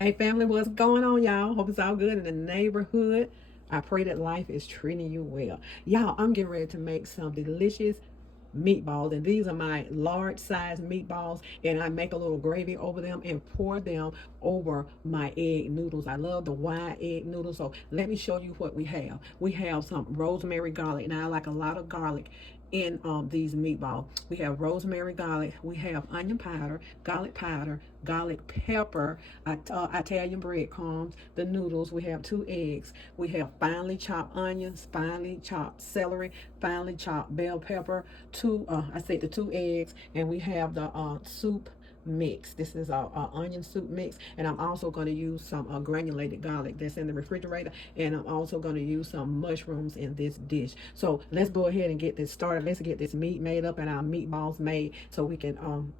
Hey family, what's going on, y'all? Hope it's all good in the neighborhood. I pray that life is treating you well. Y'all, I'm getting ready to make some delicious meatballs, and these are my large size meatballs, and I make a little gravy over them and pour them over my egg noodles. I love the wide egg noodles. So let me show you what we have. We have some rosemary garlic, and I like a lot of garlic in these meatballs. We have rosemary garlic, we have onion powder, garlic pepper, Italian breadcrumbs, the noodles. We have 2 eggs. We have finely chopped onions, finely chopped celery, finely chopped bell pepper, I said the 2 eggs, and we have the soup mix. This is our onion soup mix, and I'm also going to use some granulated garlic that's in the refrigerator, and I'm also going to use some mushrooms in this dish. So let's go ahead and get this started. Let's get this meat made up and our meatballs made so we can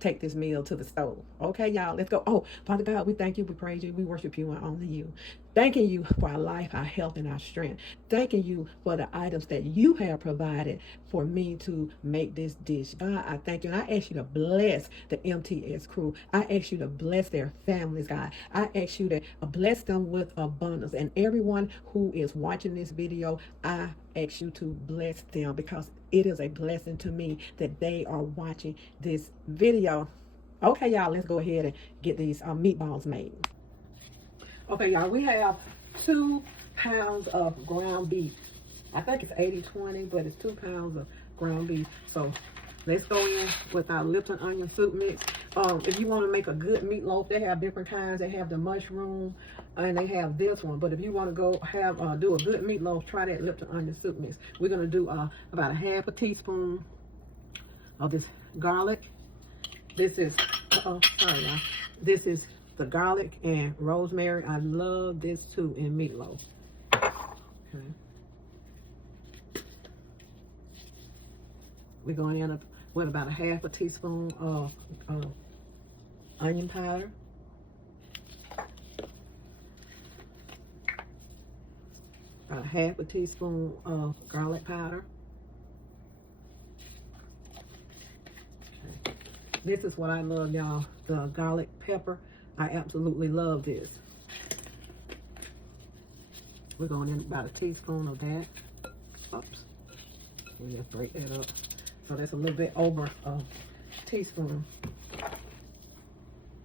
take this meal to the stove. Okay, y'all, let's go. Oh, Father God, we thank you, we praise you, we worship you and honor you. Thanking you for our life, our health, and our strength. Thanking you for the items that you have provided for me to make this dish. God, I thank you. And I ask you to bless the MTS crew. I ask you to bless their families, God. I ask you to bless them with abundance. And everyone who is watching this video, I ask you to bless them, because it is a blessing to me that they are watching this video. Okay, y'all, let's go ahead and get these meatballs made. Okay, y'all, we have 2 pounds of ground beef. I think it's 80/20, but it's 2 pounds of ground beef. So let's go in with our Lipton onion soup mix. If you want to make a good meatloaf, they have different kinds. They have the mushroom, and they have this one. But if you want to go do a good meatloaf, try that Lipton onion soup mix. We're gonna do about a half a teaspoon of this garlic. This is sorry, y'all. This is the garlic and rosemary. I love this too in meatloaf. Okay. We're going in with about a half a teaspoon of onion powder. About a half a teaspoon of garlic powder. Okay. This is what I love, y'all, the garlic pepper. I absolutely love this. We're going in about a teaspoon of that. Oops. Let me just break that up. So that's a little bit over a teaspoon.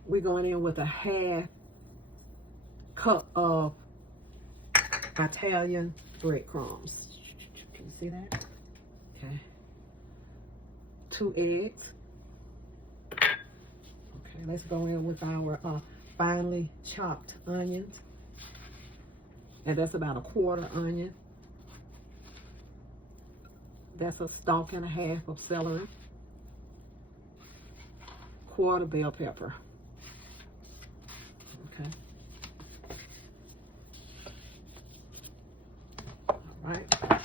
We're going in with a half cup of Italian breadcrumbs. Can you see that? Okay. 2 eggs. Okay, let's go in with our finely chopped onions. And that's about a quarter onion. That's a stalk and a half of celery. Quarter bell pepper. Okay. All right. Okay.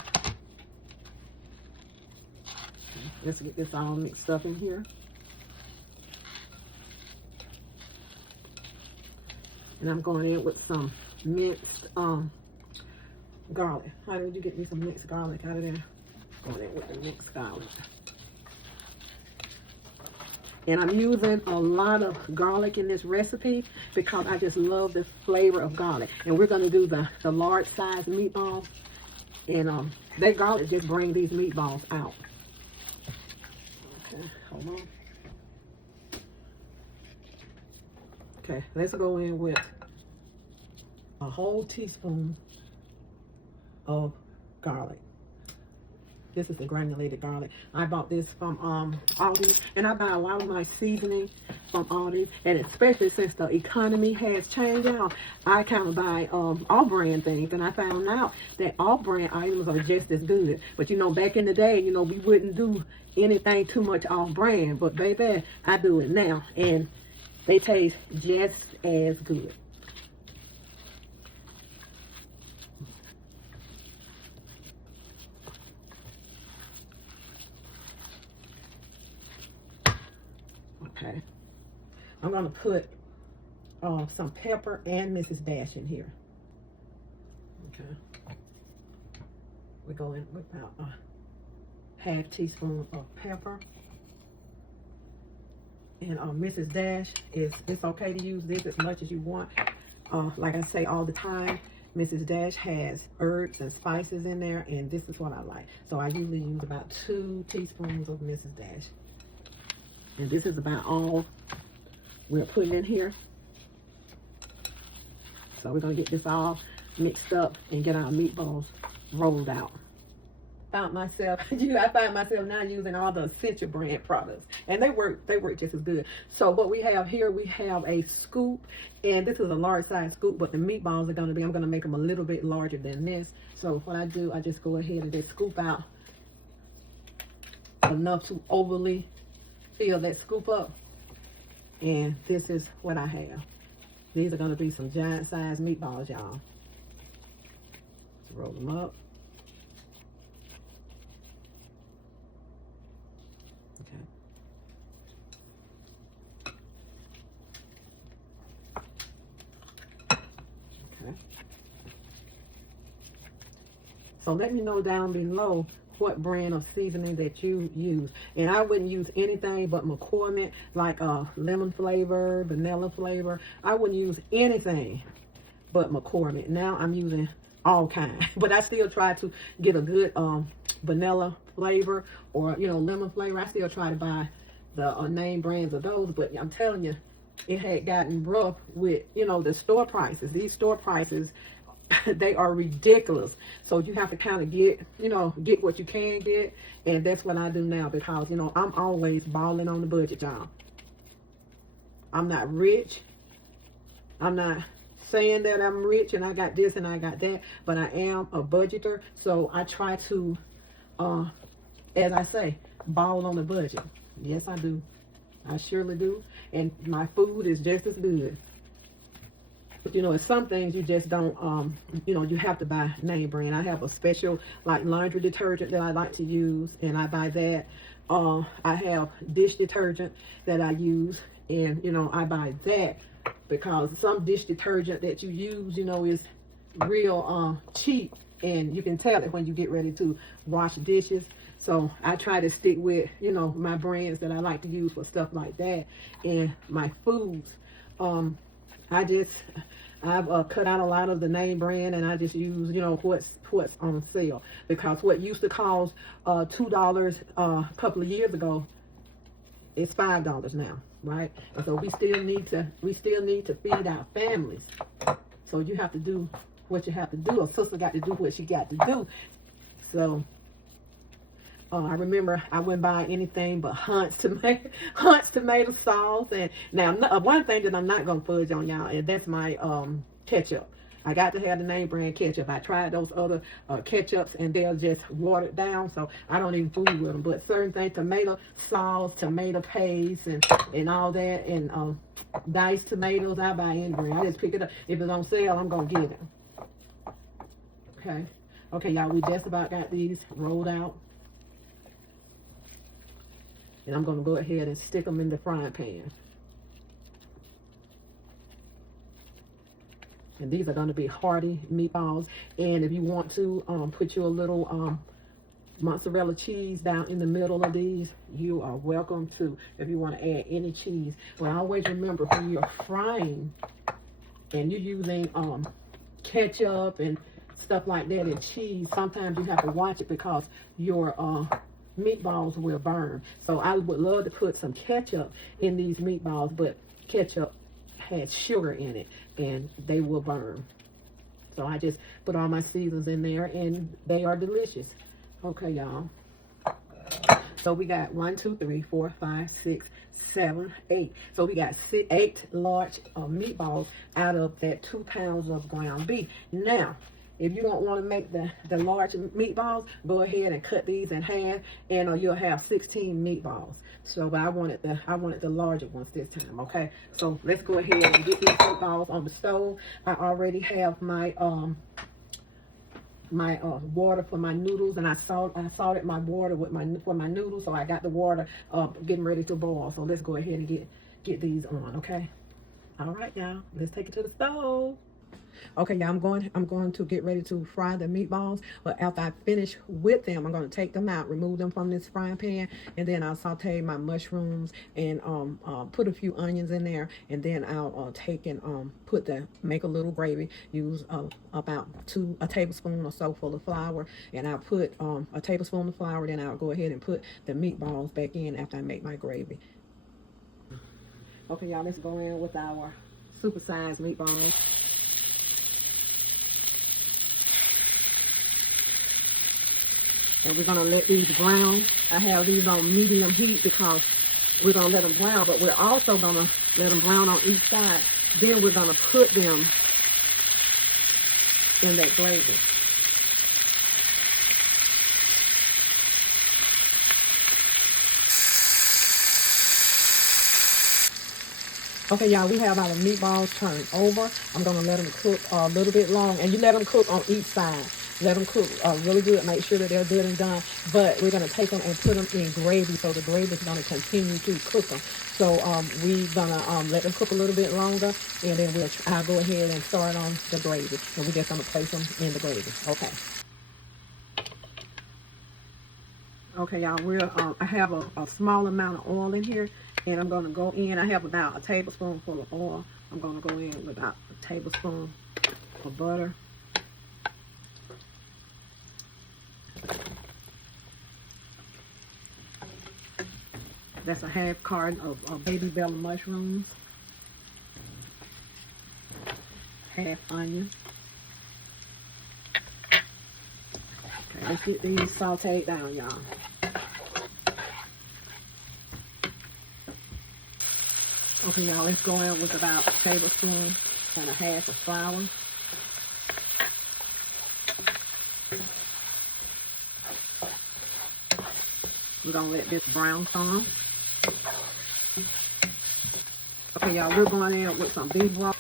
Let's get this all mixed up in here. And I'm going in with some minced garlic. How did you get me some minced garlic out of there? Going in with the mixed garlic. And I'm using a lot of garlic in this recipe because I just love the flavor of garlic. And we're going to do the large size meatballs. And that garlic just brings these meatballs out. Okay, hold on. Okay, let's go in with a whole teaspoon of garlic. This is the granulated garlic. I bought this from Aldi, and I buy a lot of my seasoning from Aldi, and especially since the economy has changed out, I kind of buy off-brand things, and I found out that off-brand items are just as good. But you know, back in the day, you know, we wouldn't do anything too much off-brand, but baby, I do it now, and they taste just as good. Okay, I'm gonna put some pepper and Mrs. Dash in here. Okay, we go in with about a half teaspoon of pepper. And Mrs. Dash, it's okay to use this as much as you want. Like I say all the time, Mrs. Dash has herbs and spices in there, and this is what I like. So I usually use about 2 teaspoons of Mrs. Dash. And this is about all we're putting in here. So we're gonna get this all mixed up and get our meatballs rolled out. I find myself now using all the Essential brand products, and they work just as good. So what we have here, we have a scoop, and this is a large size scoop, but the meatballs are going to be, I'm going to make them a little bit larger than this. So what I do, I just go ahead and just scoop out enough to overly fill that scoop up, and this is what I have. These are going to be some giant size meatballs, y'all. Let's roll them up. So let me know down below what brand of seasoning that you use. And I wouldn't use anything but McCormick, like lemon flavor, vanilla flavor. I wouldn't use anything but McCormick. Now I'm using all kinds, but I still try to get a good vanilla flavor or, you know, lemon flavor. I still try to buy the name brands of those, but I'm telling you, it had gotten rough with, you know, the store prices. These store prices, they are ridiculous. So you have to kind of get what you can get. And that's what I do now, because, you know, I'm always balling on the budget, y'all. I'm not rich. I'm not saying that I'm rich and I got this and I got that, but I am a budgeter. So I try to, as I say, ball on the budget. Yes, I do. I surely do. And my food is just as good. But, you know, it's some things you just don't, you know, you have to buy name brand. I have a special, like, laundry detergent that I like to use, and I buy that. I have dish detergent that I use, and, you know, I buy that because some dish detergent that you use, you know, is real cheap, and you can tell it when you get ready to wash dishes. So I try to stick with, you know, my brands that I like to use for stuff like that. And my foods, I've cut out a lot of the name brand, and I just use, you know, what's on sale, because what used to cost $2 a couple of years ago is $5 now, right? And so we still need to feed our families. So you have to do what you have to do. A sister got to do what she got to do. So I remember I wouldn't buy anything but Hunt's tomato sauce. And now one thing that I'm not gonna fudge on, y'all, and that's my ketchup. I got to have the name brand ketchup. I tried those other ketchups, and they're just watered down, so I don't even fool with them. But certain things, tomato sauce, tomato paste, and all that, and diced tomatoes, I buy any brand. I just pick it up. If it's on sale, I'm gonna get it. Okay, y'all, we just about got these rolled out. And I'm going to go ahead and stick them in the frying pan. And these are going to be hearty meatballs. And if you want to put your little mozzarella cheese down in the middle of these, you are welcome to, if you want to add any cheese. But always remember, when you're frying and you're using ketchup and stuff like that and cheese, sometimes you have to watch it, because your meatballs will burn. So I would love to put some ketchup in these meatballs, but ketchup has sugar in it and they will burn. So I just put all my seasonings in there, and they are delicious. Okay, y'all. So we got 1, 2, 3, 4, 5, 6, 7, 8. So we got 8 large meatballs out of that 2 pounds of ground beef. Now, if you don't want to make the large meatballs, go ahead and cut these in half, and you'll have 16 meatballs. So but I wanted the larger ones this time. Okay, so let's go ahead and get these meatballs on the stove. I already have my water for my noodles, and I salted my water for my noodles. So I got the water getting ready to boil. So let's go ahead and get these on. Okay. All right, y'all. Let's take it to the stove. Okay, yeah, I'm going to get ready to fry the meatballs. But after I finish with them, I'm going to take them out, remove them from this frying pan, and then I'll saute my mushrooms and put a few onions in there, and then I'll take and make a little gravy. Use about a tablespoon or so full of flour, and I'll put a tablespoon of flour. Then I'll go ahead and put the meatballs back in after I make my gravy. Okay, y'all, let's go in with our supersized meatballs. And we're gonna let these brown. I have these on medium heat because we're gonna let them brown, but we're also gonna let them brown on each side. Then we're gonna put them in that gravy. Okay, y'all, we have our meatballs turned over. I'm gonna let them cook a little bit long, and you let them cook on each side. Let them cook really good. Make sure that they're good and done. But we're gonna take them and put them in gravy, so the gravy is gonna continue to cook them. So we're gonna let them cook a little bit longer, and then I'll go ahead and start on the gravy, and we're just gonna place them in the gravy. Okay. Okay, y'all, I have a small amount of oil in here, and I'm going to go in. I have about a tablespoonful of oil. I'm going to go in with about a tablespoon of butter. That's a half carton of baby bell mushrooms. Half onion. Okay, let's get these sauteed down, y'all. Okay, y'all, let's go in with about a tablespoon and a half of flour. We're going to let this brown some. Okay, y'all, we're going in with some beef broth.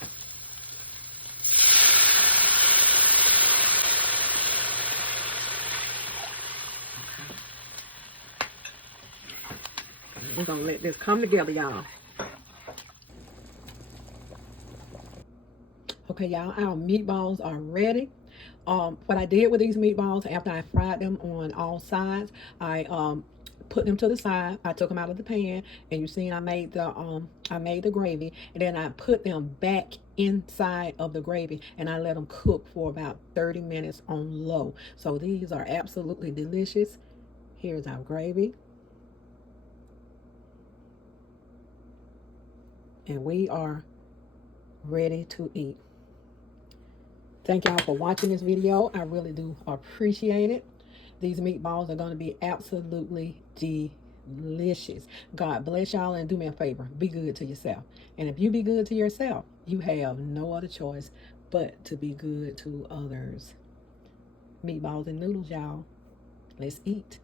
We're going to let this come together, y'all. Okay, y'all, our meatballs are ready. What I did with these meatballs, after I fried them on all sides, I put them to the side. I took them out of the pan, and you see I made the gravy, and then I put them back inside of the gravy, and I let them cook for about 30 minutes on low. So these are absolutely delicious. Here's our gravy. And we are ready to eat. Thank y'all for watching this video. I really do appreciate it. These meatballs are going to be absolutely delicious. God bless y'all, and do me a favor. Be good to yourself. And if you be good to yourself, you have no other choice but to be good to others. Meatballs and noodles, y'all. Let's eat.